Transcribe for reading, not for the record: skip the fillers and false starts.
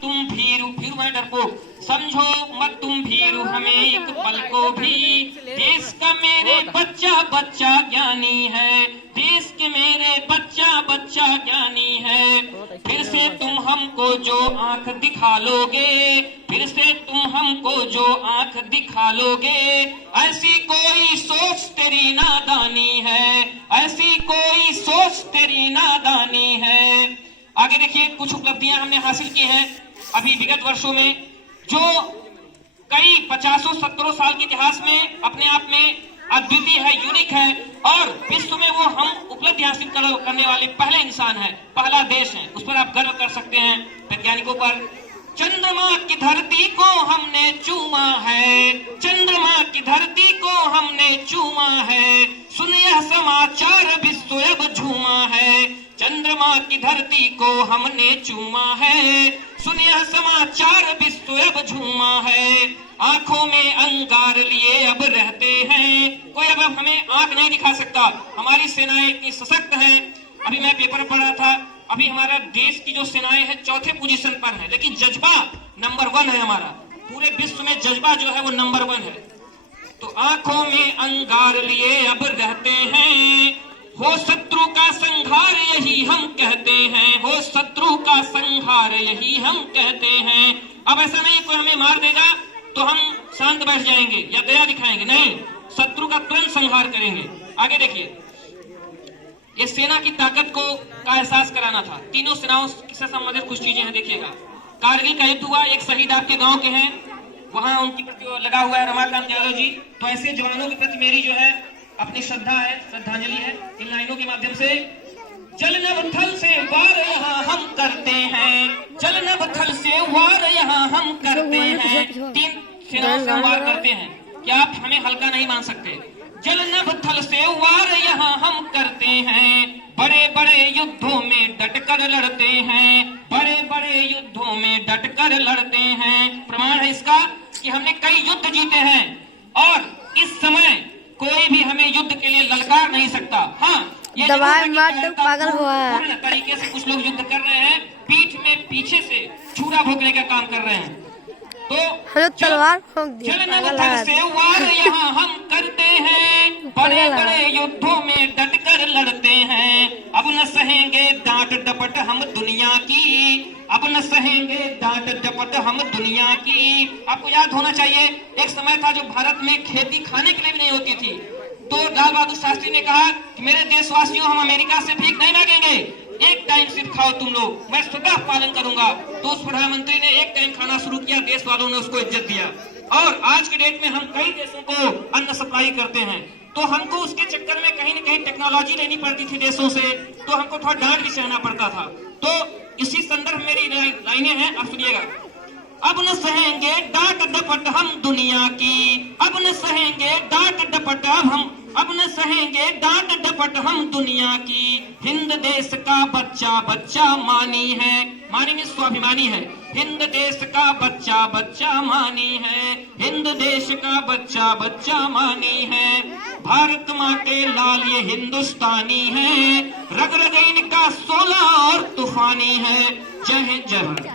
तुम भीरू, भीरू मैं डरपोक, समझो मत तुम भीरू हमें एक पल को भी। देश का मेरे बच्चा बच्चा ज्ञानी है, देश के मेरे बच्चा बच्चा ज्ञानी है। फिर से तुम हमको जो आंख दिखा लोगे, फिर से तुम हमको जो आंख दिखा लोगे, ऐसी कोई सोच तेरी नादानी है, ऐसी कोई सोच तेरी नादानी है। आगे देखिए, कुछ उपलब्धियां हमने हासिल की हैं अभी विगत वर्षों में, जो कई 50-70 साल के इतिहास में अपने आप में अद्वितीय है, यूनिक है, और विश्व में वो हम उपलब्धि हासिल करने वाले पहले इंसान है, पहला देश है। उस पर आप गर्व कर सकते हैं वैज्ञानिकों पर। चंद्रमा की धरती को हमने चूमा है, चंद्रमा की धरती को हमने चूमा है, सुन यह समाचार विश्व अब झूमा है। चंद्रमा की धरती को हमने चूमा है, सुन यह समाचार विश्व अब झूमा है। आंखों में अंगार लिए अब रहते हैं, कोई अब हमें आंख नहीं दिखा सकता, हमारी सेनाएं इतनी सशक्त हैं। अभी मैं पेपर पढ़ रहा था, अभी हमारा देश की जो सेनाएं हैं चौथे पोजीशन पर है, लेकिन जज्बा नंबर 1 है हमारा, पूरे विश्व में जज्बा जो है वो नंबर 1 है। तो आंखों में अंगार लिए अब रहते हैं, हो शत्रु का संहार यही हम कहते हैं, हो शत्रु का संहार यही हम कहते हैं। अब ऐसा नहीं कोई हमें मार देगा तो हम शांत बैठ जाएंगे या दया दिखाएंगे, नहीं, शत्रु का तुरंत संहार करेंगे। आगे देखिए, ये सेना की ताकत को का एहसास कराना था। तीनों सेनाओं से संबंधित कुछ चीजें हैं, देखिएगा। कारगिल का युद्ध हुआ, एक शहीद आपके गांव के हैं, वहां उनकी प्रति लगा हुआ है रमाकांत यादव जी। तो ऐसे जवानों के प्रति मेरी जो है अपनी श्रद्धा है, श्रद्धांजलि है इन लाइनों के माध्यम से। जल नभ थल से वार यहाँ हम करते हैं, जल नभ थल से वार यहाँ हम करते हैं। 3 सेनाओं से हम वार करते हैं, क्या आप हमें हल्का नहीं मान सकते। जल नभ थल से वार यहाँ हम करते हैं, बड़े बड़े युद्धों में डट कर लड़ते हैं, बड़े बड़े युद्धों में डट कर लड़ते हैं। प्रमाण है इसका कि हमने कई युद्ध जीते हैं, और इस समय कोई भी हमें युद्ध के लिए ललकार नहीं सकता। हाँ, ये पागल हुआ है, पूर्ण तरीके से कुछ लोग युद्ध कर रहे हैं, पीठ में पीछे से छुरा भोगने का काम कर रहे हैं। तो तलवार से वार यहाँ हम करते हैं, बड़े बड़े युद्धों में डट कर लड़ते हैं। अब न सहेंगे डांट डपट हम दुनिया की, अब न सहेंगे डांट डपट हम दुनिया की। आपको याद होना चाहिए, एक समय था जो भारत में खेती खाने के लिए भी नहीं होती थी, तो लाल बहादुर शास्त्री ने कहा कि मेरे देशवासियों, हम अमेरिका से भीख नहीं मांगेंगे, एक टाइम सिर्फ खाओ तुम लोग, मैं स्वतः पालन करूंगा। तो उस प्रधानमंत्री ने एक टाइम खाना शुरू किया, देश वालों ने उसको इज्जत दिया, और आज के डेट में हम कई देशों को अन्न सप्लाई करते हैं। तो हमको उसके चक्कर में कहीं न कहीं टेक्नोलॉजी लेनी पड़ती थी देशों से, तो हमको थोड़ा डांट भी सहना पड़ता था। तो इसी संदर्भ में मेरी लाइनें हैं, आप सुनिएगा। अब न सहेंगे डांट डपट हम दुनिया की, अब न सहेंगे डांट डपट अब न सहेंगे डांट डपट हम दुनिया की। हिंद देश का बच्चा बच्चा मानी है, मानी में स्वाभिमानी है, हिंद देश का बच्चा बच्चा मानी है, हिंद देश का बच्चा बच्चा मानी है। भारत माँ के लाल ये हिंदुस्तानी है, रग रग इनका 16 और तूफानी है। जय हिंद, जय भारत।